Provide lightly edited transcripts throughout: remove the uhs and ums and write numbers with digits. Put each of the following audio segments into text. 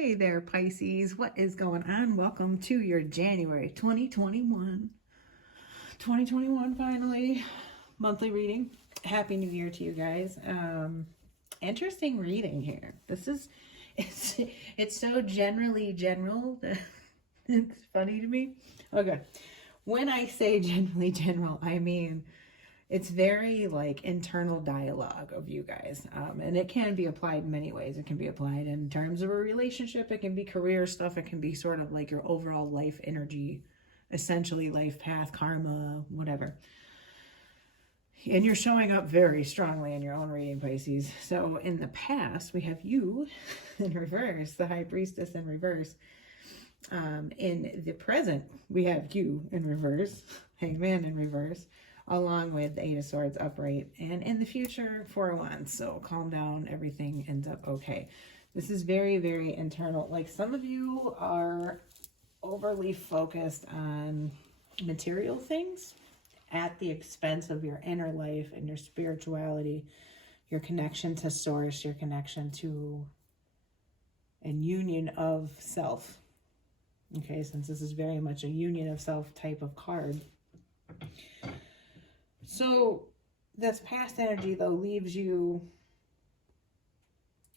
Hey there, Pisces. What is going on? Welcome to your January 2021. 2021 finally. Monthly reading. Happy New Year to you guys. Interesting reading here. It's so generally general that it's funny to me. Okay. When I say generally general, I mean it's very like internal dialogue of you guys, and it can be applied in many ways. It can be applied in terms of a relationship, it can be career stuff, it can be sort of like your overall life energy, essentially life path, karma, whatever. And you're showing up very strongly in your own reading, Pisces. So in the past, we have you in reverse, the High Priestess in reverse. In the present, we have you in reverse, Hangman in reverse, along with the Eight of Swords upright, and in the future, Four of Wands. So calm down, everything ends up okay. This is very, very internal. Like some of you are overly focused on material things at the expense of your inner life and your spirituality, your connection to source, your connection to and union of self. Okay, since this is very much a union of self type of card. So this past energy, though, leaves you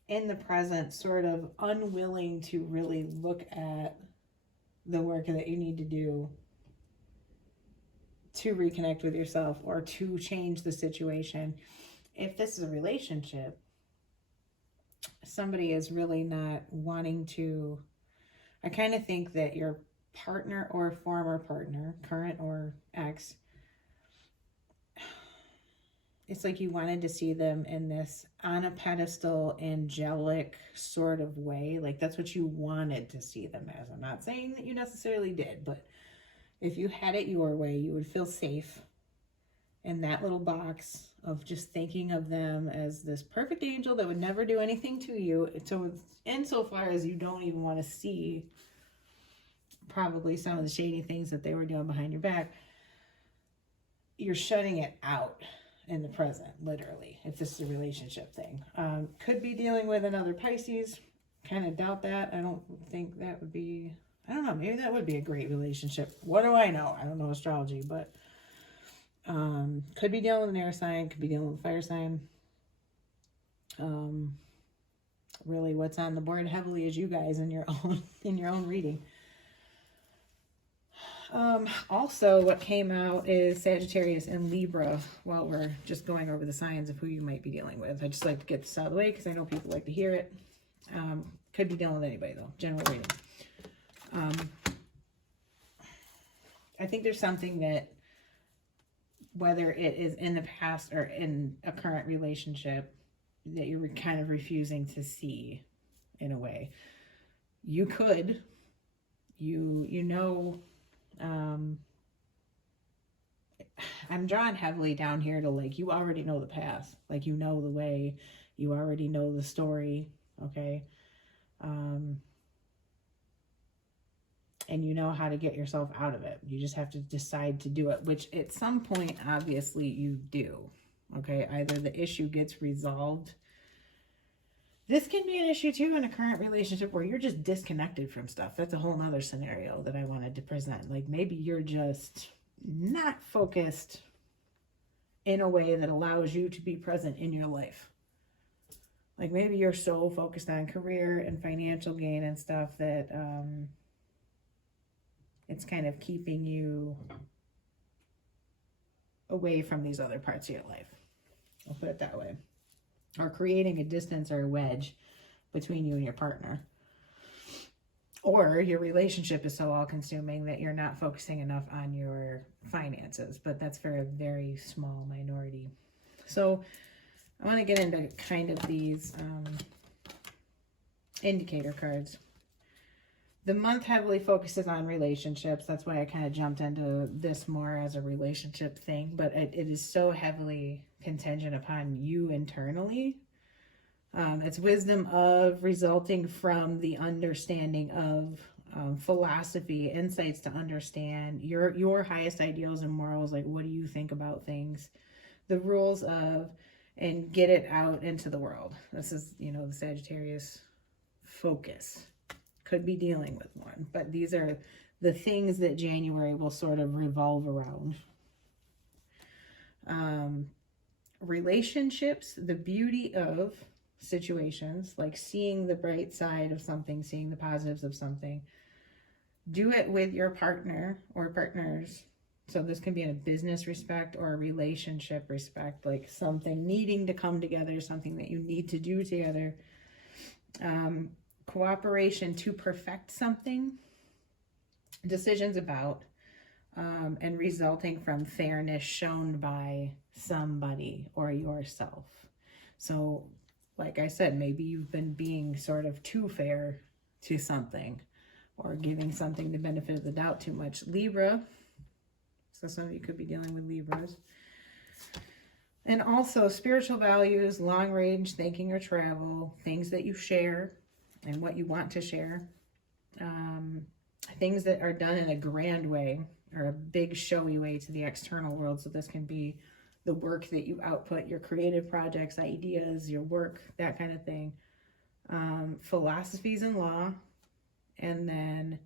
in the present sort of unwilling to really look at the work that you need to do to reconnect with yourself or to change the situation. If this is a relationship, somebody is really not wanting to. I kind of think that your partner or former partner, current or ex, it's like you wanted to see them in this on a pedestal, angelic sort of way. Like that's what you wanted to see them as. I'm not saying that you necessarily did, but if you had it your way, you would feel safe in that little box of just thinking of them as this perfect angel that would never do anything to you. So insofar as you don't even want to see probably some of the shady things that they were doing behind your back, you're shutting it out in the present, literally, if this is a relationship thing. Could be dealing with another Pisces. Kind of doubt that. I don't think that would be, I don't know, maybe that would be a great relationship. What do I know? I don't know astrology, but could be dealing with an air sign, could be dealing with a fire sign. Really what's on the board heavily is you guys in your own reading. Also, what came out is Sagittarius and Libra while we're just going over the signs of who you might be dealing with. I just like to get this out of the way because I know people like to hear it. Could be dealing with anybody, though. General reading. I think there's something that, whether it is in the past or in a current relationship, that you're kind of refusing to see in a way. You could, you know, I'm drawing heavily down here to like, you already know the past, like you know the way, you already know the story, okay? And you know how to get yourself out of it. You just have to decide to do it, which at some point, obviously, you do, okay? Either the issue gets resolved. This can be an issue too in a current relationship where you're just disconnected from stuff. That's a whole nother scenario that I wanted to present. Like maybe you're just not focused in a way that allows you to be present in your life. Like maybe you're so focused on career and financial gain and stuff that it's kind of keeping you away from these other parts of your life. I'll put it that way. Or creating a distance or a wedge between you and your partner. Or your relationship is so all-consuming that you're not focusing enough on your finances. But that's for a very small minority. So I want to get into kind of these indicator cards. The month heavily focuses on relationships. That's why I kind of jumped into this more as a relationship thing. But it is so heavily contingent upon you internally. It's wisdom of resulting from the understanding of philosophy, insights to understand your highest ideals and morals. Like, what do you think about things? The rules of, and get it out into the world. This is, you know, the Sagittarius focus. could be dealing with one, but these are the things that January will sort of revolve around. Relationships, the beauty of situations, like seeing the bright side of something, seeing the positives of something. Do it with your partner or partners. So this can be in a business respect or a relationship respect, like something needing to come together, something that you need to do together. Cooperation to perfect something, decisions about, and resulting from fairness shown by somebody or yourself. So, like I said, maybe you've been being sort of too fair to something or giving something the benefit of the doubt too much. Libra, so some of you could be dealing with Libras. And also spiritual values, long range thinking or travel, things that you share and what you want to share. Things that are done in a grand way or a big showy way to the external world. So this can be the work that you output, your creative projects, ideas, your work, that kind of thing. Philosophies and law. And then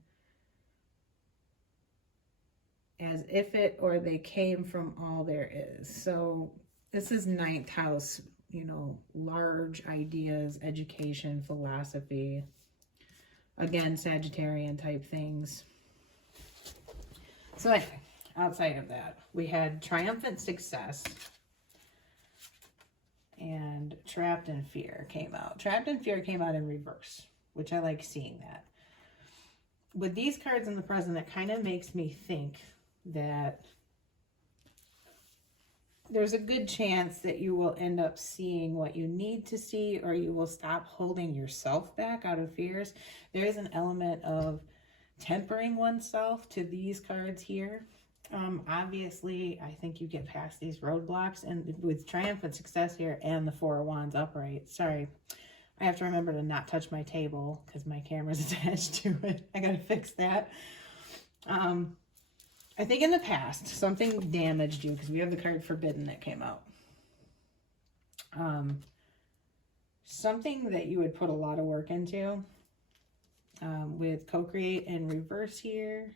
as if it or they came from all there is. So this is 9th house, you know, large ideas, education, philosophy. Again, Sagittarian type things. So anyway, outside of that, we had triumphant success and trapped in fear came out. Trapped in fear came out in reverse, which I like seeing that. With these cards in the present, it kind of makes me think that there's a good chance that you will end up seeing what you need to see, or you will stop holding yourself back out of fears. There is an element of tempering oneself to these cards here. Obviously, I think you get past these roadblocks, and with triumphant success here and the 4 of Wands upright. Sorry, I have to remember to not touch my table because my camera's attached to it. I gotta fix that. I think in the past, something damaged you, because we have the card Forbidden that came out. Something that you would put a lot of work into, with co-create in reverse here,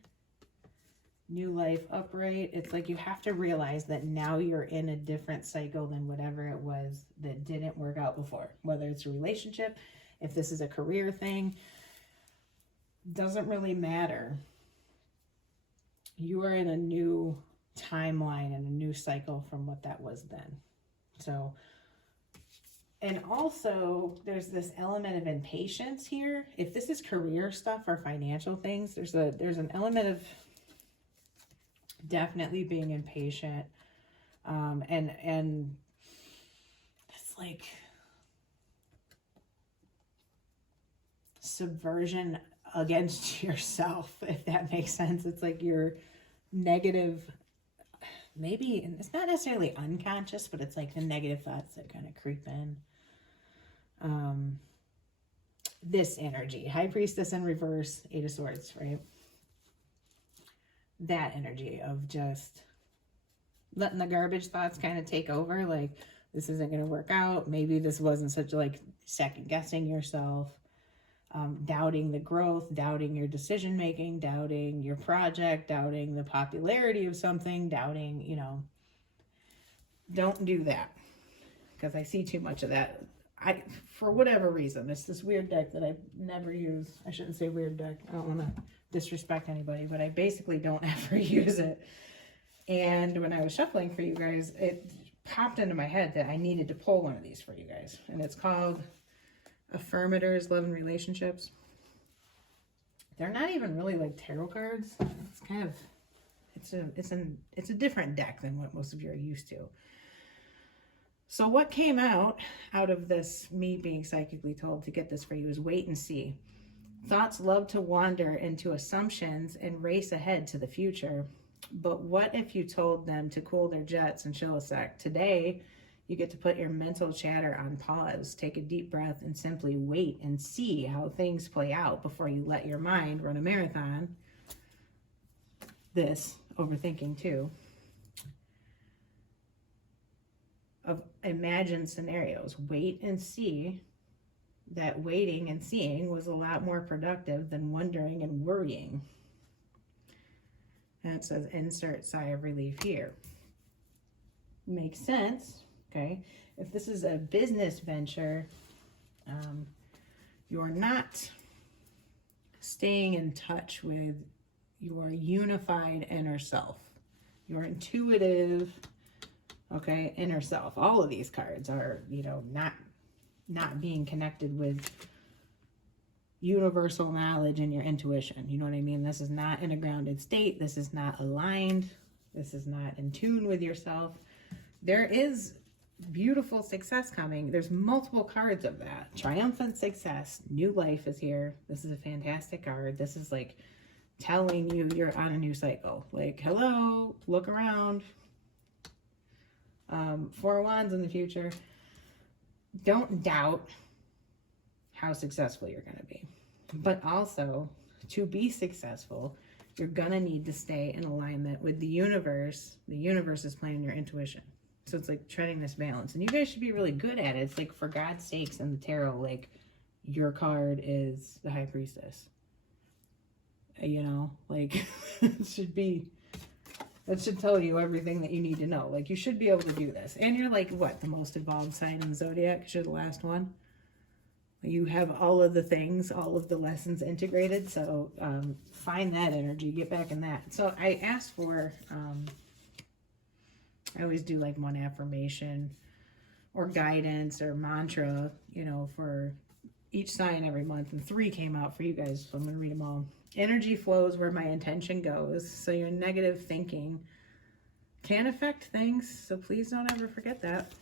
new life upright. It's like you have to realize that now you're in a different cycle than whatever it was that didn't work out before. Whether it's a relationship, if this is a career thing, doesn't really matter. You are in a new timeline and a new cycle from what that was then. So, and also there's this element of impatience here. If this is career stuff or financial things, there's an element of definitely being impatient. And it's like subversion against yourself, if that makes sense. It's like your negative, maybe, and it's not necessarily unconscious, but it's like the negative thoughts that kind of creep in. This energy, High Priestess in reverse, 8 of Swords, right? That energy of just letting the garbage thoughts kind of take over, like this isn't going to work out, maybe this wasn't such, like second guessing yourself, doubting the growth, doubting your decision making, doubting your project, doubting the popularity of something, doubting, you know. Don't do that, because I see too much of that. For whatever reason, it's this weird deck that I never use. I shouldn't say weird deck, I don't want to disrespect anybody, but I basically don't ever use it. And when I was shuffling for you guys, it popped into my head that I needed to pull one of these for you guys, and it's called Affirmators, Love and Relationships. They're not even really like tarot cards. It's kind of, it's a different deck than what most of you are used to. So what came out of this, me being psychically told to get this for you, is wait and see. Thoughts love to wander into assumptions and race ahead to the future. But what if you told them to cool their jets and chill a sec? Today, you get to put your mental chatter on pause, take a deep breath, and simply wait and see how things play out before you let your mind run a marathon. This, overthinking too, of imagined scenarios. Wait and see that waiting and seeing was a lot more productive than wondering and worrying. And it says insert sigh of relief here. Makes sense, okay? If this is a business venture, you're not staying in touch with your unified inner self, your intuitive, okay, inner self. All of these cards are, you know, not being connected with universal knowledge and your intuition. You know what I mean? This is not in a grounded state. This is not aligned. This is not in tune with yourself. There is beautiful success coming. There's multiple cards of that. Triumphant success. New life is here. This is a fantastic card. This is like telling you you're on a new cycle. Like, hello, look around. Four of Wands in the future. Don't doubt how successful you're going to be. But also, to be successful, you're going to need to stay in alignment with the universe. The universe is playing your intuition. So it's like treading this balance. And you guys should be really good at it. It's like, for God's sakes, in the tarot, like, your card is the High Priestess. You know, like, it should be, that should tell you everything that you need to know. Like, you should be able to do this. And you're like, what, the most evolved sign in the zodiac? You're the last one. You have all of the things, all of the lessons integrated. So find that energy, get back in that. So I asked for, I always do like one affirmation or guidance or mantra, you know, for each sign every month. And 3 came out for you guys, so I'm going to read them all. Energy flows where my intention goes. So your negative thinking can affect things. So please don't ever forget that.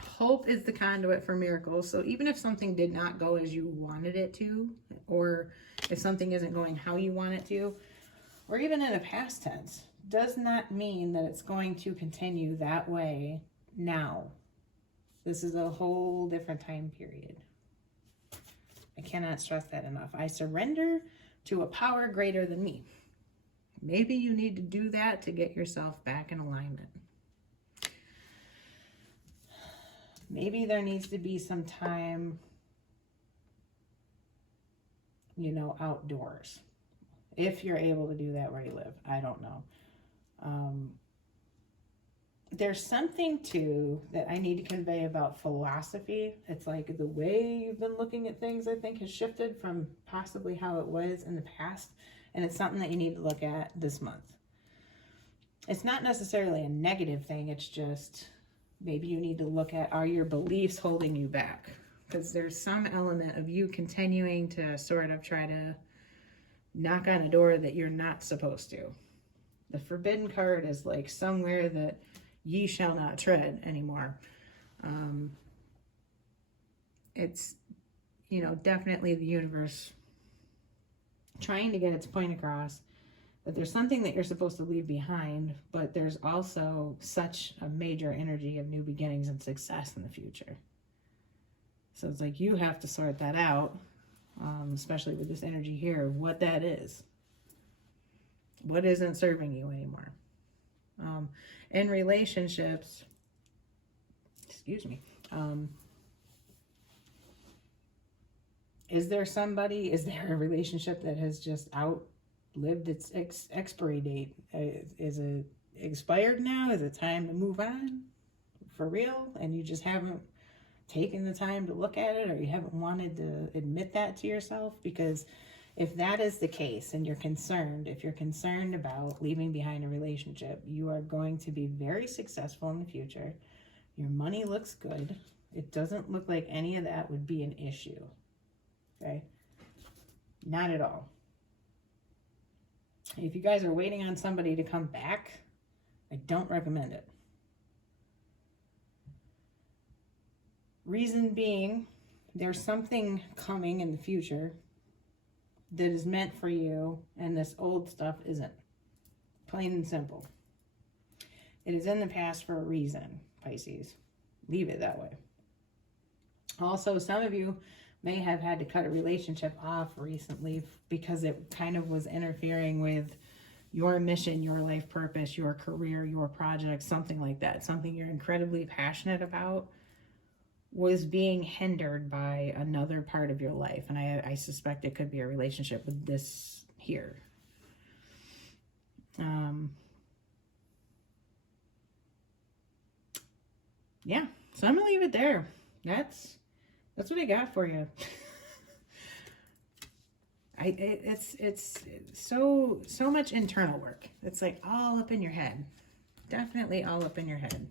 Hope is the conduit for miracles. So even if something did not go as you wanted it to, or if something isn't going how you want it to, or even in a past tense, does not mean that it's going to continue that way now. This is a whole different time period. I cannot stress that enough. I surrender to a power greater than me. Maybe you need to do that to get yourself back in alignment. Maybe there needs to be some time, you know, outdoors. If you're able to do that where you live. I don't know. There's something too that I need to convey about philosophy. It's like the way you've been looking at things, I think, has shifted from possibly how it was in the past. And it's something that you need to look at this month. It's not necessarily a negative thing. It's just maybe you need to look at, are your beliefs holding you back? Because there's some element of you continuing to sort of try to knock on a door that you're not supposed to. The forbidden card is like somewhere that ye shall not tread anymore. It's, you know, definitely the universe trying to get its point across that there's something that you're supposed to leave behind, but there's also such a major energy of new beginnings and success in the future. So it's like you have to sort that out, especially with this energy here, what that is. What isn't serving you anymore. In relationships, excuse me, is there a relationship that has just outlived its expiry date? Is it expired now? Is it time to move on for real? And you just haven't taken the time to look at it, or you haven't wanted to admit that to yourself? Because if that is the case and if you're concerned about leaving behind a relationship, you are going to be very successful in the future. Your money looks good. It doesn't look like any of that would be an issue. Okay? Not at all. If you guys are waiting on somebody to come back, I don't recommend it. Reason being, there's something coming in the future that is meant for you, and this old stuff isn't. Plain and simple. It is in the past for a reason, Pisces. Leave it that way. Also, some of you may have had to cut a relationship off recently because it kind of was interfering with your mission, your life purpose, your career, your project, something like that. Something you're incredibly passionate about. was being hindered by another part of your life. And I suspect it could be a relationship with this here. Yeah, so I'm gonna leave it there. That's what I got for you. It's so much internal work. It's like all up in your head. Definitely all up in your head.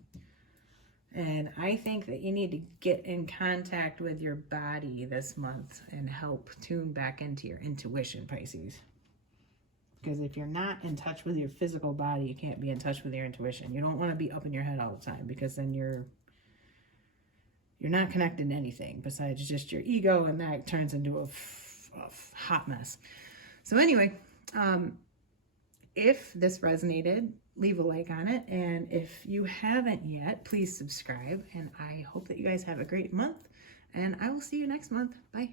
And I think that you need to get in contact with your body this month and help tune back into your intuition, Pisces. Because if you're not in touch with your physical body, you can't be in touch with your intuition. You don't want to be up in your head all the time, because then you're not connected to anything besides just your ego, and that turns into a hot mess. So anyway, if this resonated, leave a like on it. And if you haven't yet, please subscribe. And I hope that you guys have a great month. And I will see you next month. Bye.